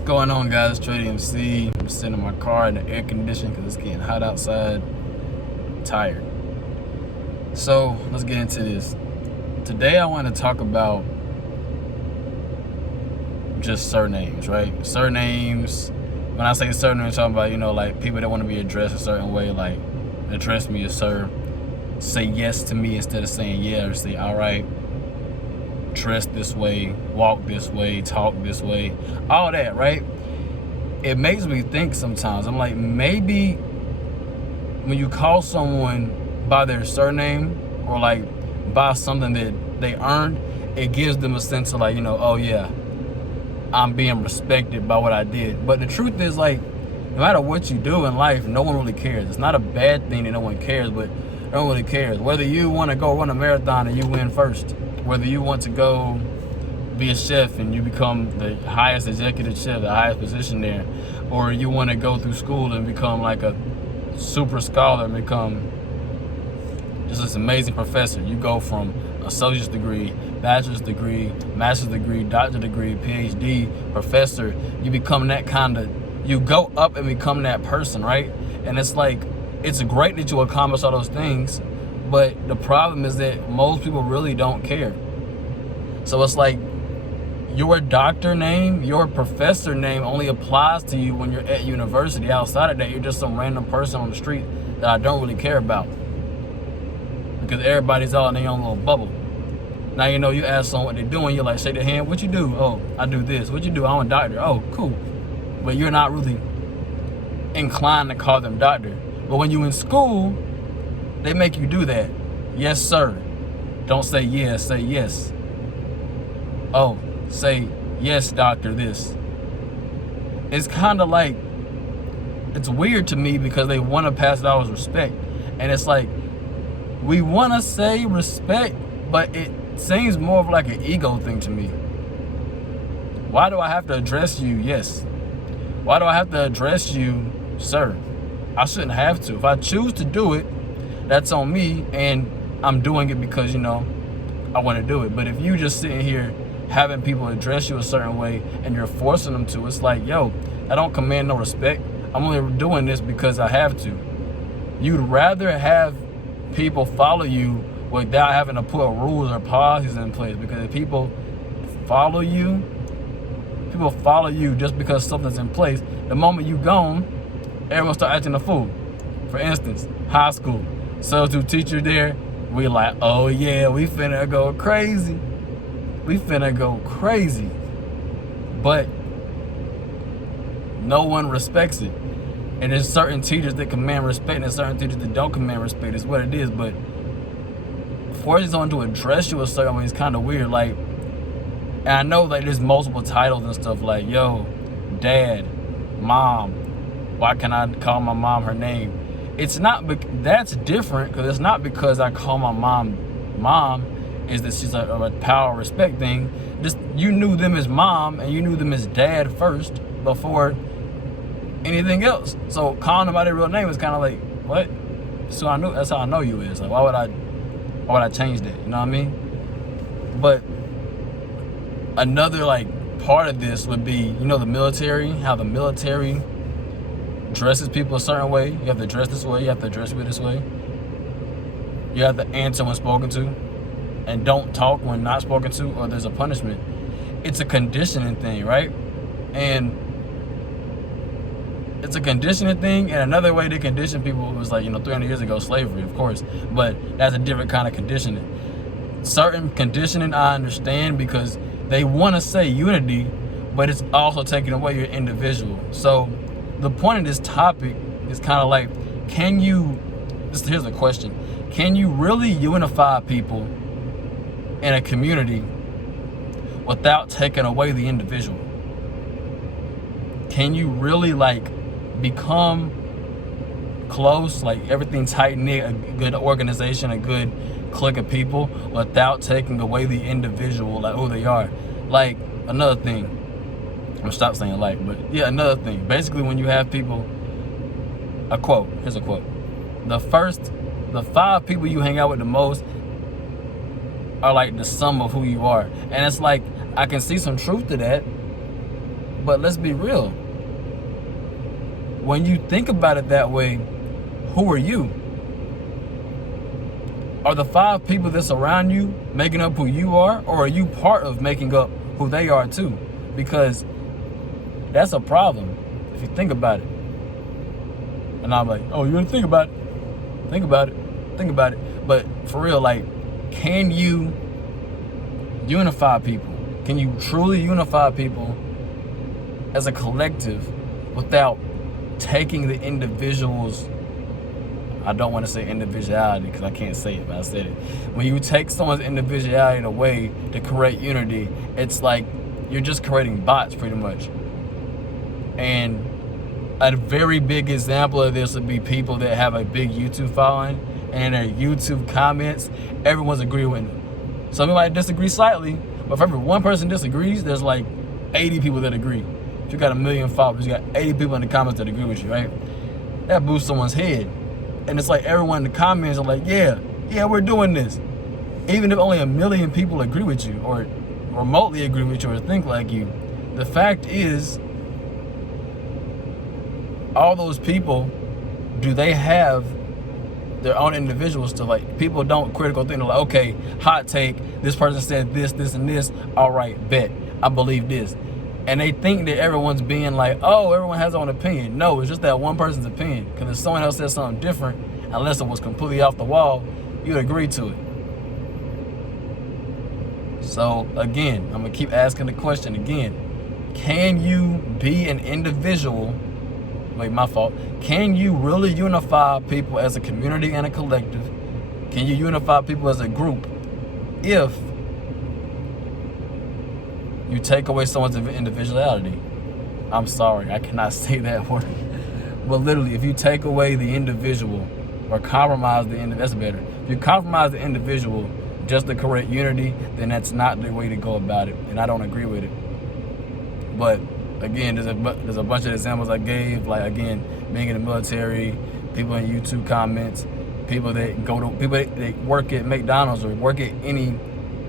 What's going on, guys? Trey MC. I'm sitting in my car in the air conditioning because it's getting hot outside. I'm tired. So let's get into this. Today I want to talk about just surnames, right? Surnames. When I say surnames, I'm talking about, like people that want to be addressed a certain way, like address me as sir. Say yes to me instead of saying yeah, or say all right. Dress this way, walk this way, talk this way, all that, right? It makes me think sometimes. I'm like, maybe when you call someone by their surname or like by something that they earned, it gives them a sense of like, oh yeah, I'm being respected by what I did. But the truth is, like, no matter what you do in life, no one really cares. It's not a bad thing that no one cares, but no one really cares. Whether you want to go run a marathon and you win first, whether you want to go be a chef and you become the highest executive chef, the highest position there, or you want to go through school and become like a super scholar and become just this amazing professor. You go from associate's degree, bachelor's degree, master's degree, doctorate degree, PhD, professor. You become that you go up and become that person, right? And it's like, it's great that you accomplish all those things, but the problem is that most people really don't care. So it's like your doctor name, your professor name only applies to you when you're at university. Outside of that, you're just some random person on the street that I don't really care about, because everybody's all in their own little bubble. Now, you ask someone what they're doing, you're like, shake their hand, what you do? Oh, I do this. What you do? I'm a doctor. Oh, cool. But you're not really inclined to call them doctor. But when you're in school, they make you do that. Yes, sir. Don't say yes, say yes. Oh, say yes, doctor, this. It's kind of like, it's weird to me because they want to pass it off as respect. And it's like, we want to say respect, but it seems more of like an ego thing to me. Why do I have to address you yes? Why do I have to address you sir? I shouldn't have to. If I choose to do it, that's on me, and I'm doing it because, I want to do it. But if you just sitting here having people address you a certain way and you're forcing them to, it's like, yo, I don't command no respect. I'm only doing this because I have to. You'd rather have people follow you without having to put rules or policies in place, because if people follow you just because something's in place, the moment you gone, everyone start acting a fool. For instance, high school, substitute teacher there, we like, oh yeah, we finna go crazy. But no one respects it. And there's certain teachers that command respect and there's certain teachers that don't command respect. It's what it is. But forcing someone to address you a certain way is kind of weird. Like, and I know like there's multiple titles and stuff like, yo, dad, mom. Why can't I call my mom her name? It's not, that's different, because it's not because I call my mom, is that she's a power respect thing. Just, you knew them as mom and you knew them as dad first before anything else. So calling them by their real name is kind of like, what? So that's how I know you is. Like, why would I change that? You know what I mean? But another like part of this would be, the military, how the military dresses people a certain way. You have to dress this way, you have to address people this way. You have to answer when spoken to, and don't talk when not spoken to, or there's a punishment. It's a conditioning thing, right? And it's a conditioning thing, and another way they condition people was like, 300 years ago, slavery, of course, but that's a different kind of conditioning. Certain conditioning I understand because they want to say unity, but it's also taking away your individual. So the point of this topic is kind of like, here's a question. Can you really unify people in a community without taking away the individual? Can you really become close, everything tight-knit, a good organization, a good clique of people, without taking away the individual, who they are? Another thing, I'm gonna stop saying but yeah, another thing. Basically, when you have people, here's a quote. The 5 people you hang out with the most are like the sum of who you are. And it's like, I can see some truth to that, But let's be real. When you think about it that way, who are you? Are the 5 people that's around you making up who you are, or are you part of making up who they are too? Because that's a problem if you think about it. And I'm like, oh, you want to think about it? Think about it. Think about it. But for real, like, can you unify people? Can you truly unify people as a collective without taking the individual's, I don't want to say individuality because I can't say it, but I said it. When you take someone's individuality away to create unity, it's like you're just creating bots pretty much. And a very big example of this would be people that have a big YouTube following, and in their YouTube comments, everyone's agreeing with them. Some might disagree slightly, but if every one person disagrees, there's like 80 people that agree. If you got 1 million followers, you got 80 people in the comments that agree with you, right? That boosts someone's head. And it's like everyone in the comments are like, yeah, we're doing this. Even if only 1 million people agree with you or remotely agree with you or think like you, the fact is, all those people, do they have their own individual stuff? Like, people don't critical think. They're like, okay, hot take, this person said this, this, and this. All right, bet, I believe this. And they think that everyone's being like, oh, everyone has their own opinion. No, it's just that one person's opinion. Because if someone else says something different, unless it was completely off the wall, you'd agree to it. So again, I'm gonna keep asking the question again. Can you be an individual? Wait, my fault. Can you really unify people as a community and a collective? Can you unify people as a group if you take away someone's individuality? I'm sorry, I cannot say that word. But literally, if you take away the individual or compromise the individual, that's better. If you compromise the individual just to create unity, then that's not the way to go about it, and I don't agree with it. But again, there's a bunch of examples I gave, like, again, being in the military, people in YouTube comments, people that work at McDonald's or work at any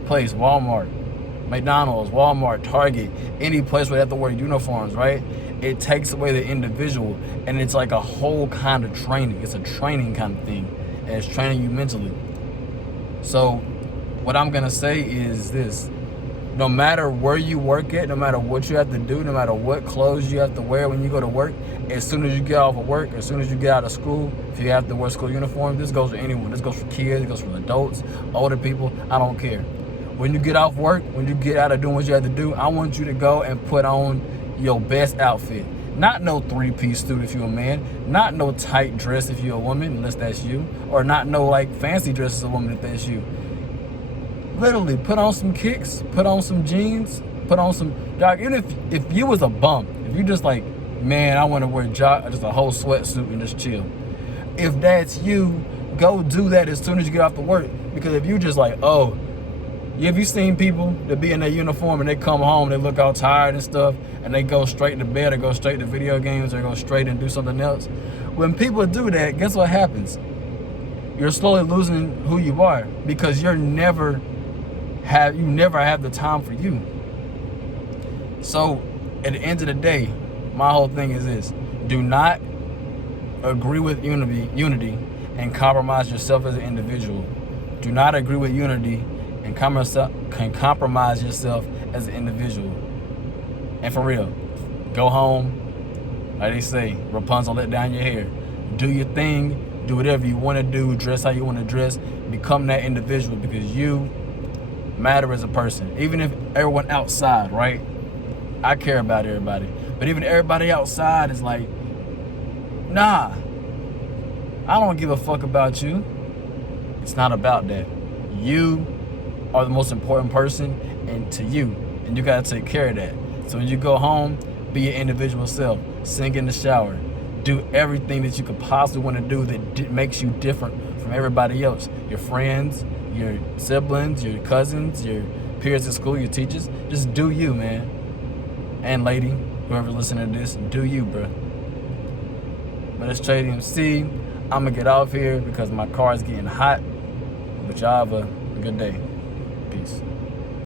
place, McDonald's, Walmart, Target, any place where they have to wear uniforms, right? It takes away the individual, and it's like a whole kind of training. It's a training kind of thing, and it's training you mentally. So what I'm gonna say is this: no matter where you work at, no matter what you have to do, no matter what clothes you have to wear when you go to work, as soon as you get off of work, as soon as you get out of school, if you have to wear school uniform, this goes for anyone. This goes for kids, it goes for adults, older people, I don't care. When you get off work, when you get out of doing what you have to do, I want you to go and put on your best outfit. Not no 3-piece suit if you're a man, not no tight dress if you're a woman, unless that's you, or not no like fancy dress as a woman if that's you. Literally, put on some kicks, put on some jeans, put on some, dog, even if you was a bum, if you just like, man, I want to wear just a whole sweatsuit and just chill. If that's you, go do that as soon as you get off the work. Because if you just like, oh, have you seen people that be in their uniform and they come home, they look all tired and stuff, and they go straight to bed or go straight to video games or go straight and do something else? When people do that, guess what happens? You're slowly losing who you are, because you never have the time for you. So at the end of the day, my whole thing is this: do not agree with unity and compromise yourself as an individual. Do not agree with unity and can compromise yourself as an individual. And for real, go home, like they say, Rapunzel, let down your hair. Do your thing, do whatever you want to do, dress how you want to dress, become that individual, because you matter as a person. Even if everyone outside, right? I care about everybody, but even everybody outside is like, nah, I don't give a fuck about you. It's not about that. You are the most important person, and to you, and you gotta take care of that. So when you go home, be your individual self. Sing in the shower. Do everything that you could possibly want to do that makes you different from everybody else. Your friends, your siblings, your cousins, your peers at school, your teachers. Just do you, man. And lady, whoever's listening to this, do you, bro. But it's Trey MC. I'm gonna get off here because my car is getting hot. But y'all have a good day. Peace.